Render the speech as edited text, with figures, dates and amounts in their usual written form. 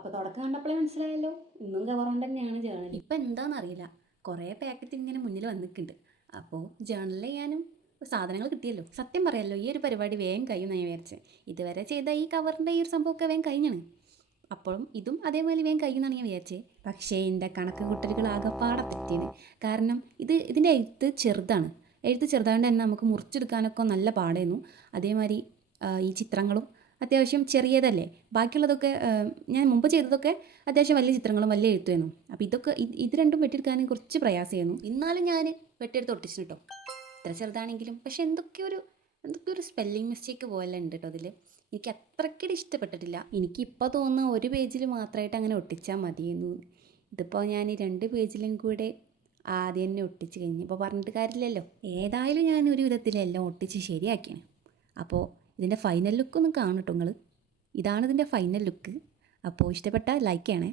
അപ്പോൾ തുടക്കം കണ്ടപ്പോഴേ മനസ്സിലായല്ലോ, ഇന്നും കവർ കൊണ്ട് തന്നെയാണ് ജേണൽ. ഇപ്പം എന്താണെന്നറിയില്ല, കുറേ പാക്കറ്റ് ഇങ്ങനെ മുന്നിൽ വന്നിട്ടുണ്ട്. അപ്പോൾ ജേണൽ ചെയ്യാനും സാധനങ്ങൾ കിട്ടിയല്ലോ. സത്യം പറയല്ലോ, ഈ ഒരു പരിപാടി വേഗം കഴിയും ഞാൻ വിചാരിച്ചത്. ഇതുവരെ ചെയ്ത ഈ കവറിൻ്റെ ഈ ഒരു സംഭവമൊക്കെ വേഗം കഴിഞ്ഞാണ്. അപ്പോഴും ഇതും അതേപോലെ വേഗം കഴിയുമെന്നാണ് ഞാൻ വിചാരിച്ചത്. പക്ഷേ എൻ്റെ കണക്ക് കൂട്ടലുകൾ ആകെപ്പാടെ തെറ്റിയാണ്. കാരണം ഇതിൻ്റെ എഴുത്ത് ചെറുതാണ്. എഴുത്ത് ചെറുതായതുകൊണ്ട് തന്നെ നമുക്ക് മുറിച്ചെടുക്കാനൊക്കെ നല്ല പാടായിരുന്നു. അതേമാതിരി ഈ ചിത്രങ്ങളും അത്യാവശ്യം ചെറിയതല്ലേ. ബാക്കിയുള്ളതൊക്കെ ഞാൻ മുമ്പ് ചെയ്തതൊക്കെ അത്യാവശ്യം വലിയ ചിത്രങ്ങളും വലിയ എഴുത്തുമായിരുന്നു. അപ്പോൾ ഇത് രണ്ടും വെട്ടിയെടുക്കാനും കുറച്ച് പ്രയാസമായിരുന്നു. എന്നാലും ഞാൻ വെട്ടിയെടുത്ത് ഒട്ടിച്ചു കേട്ടോ, ഇത്ര ചെറുതാണെങ്കിലും. പക്ഷെ എന്തൊക്കെയോ ഒരു സ്പെല്ലിംഗ് മിസ്റ്റേക്ക് പോലെ ഉണ്ട് കേട്ടോ അതിൽ. എനിക്ക് അത്രയ്ക്കിടെ ഇഷ്ടപ്പെട്ടിട്ടില്ല. എനിക്കിപ്പോൾ തോന്നുന്നു ഒരു പേജിൽ മാത്രമായിട്ട് അങ്ങനെ ഒട്ടിച്ചാൽ മതിയെന്നു. ഇതിപ്പോൾ ഞാൻ 2 പേജിലും കൂടെ ആദ്യം തന്നെ ഒട്ടിച്ച് കഴിഞ്ഞു. ഇപ്പോൾ പറഞ്ഞിട്ട് കാര്യമില്ലല്ലോ. ഏതായാലും ഞാൻ ഒരു വിധത്തിലെല്ലാം ഒട്ടിച്ച് ശരിയാക്കിയാണ്. അപ്പോൾ ഇതിൻ്റെ ഫൈനൽ ലുക്ക് ഒന്ന് കാണട്ടോ നിങ്ങൾ. ഇതാണ് ഇതിൻ്റെ ഫൈനൽ ലുക്ക്. അപ്പോൾ ഇഷ്ടപ്പെട്ടാൽ ലൈക്ക് ചെയ്യണേ.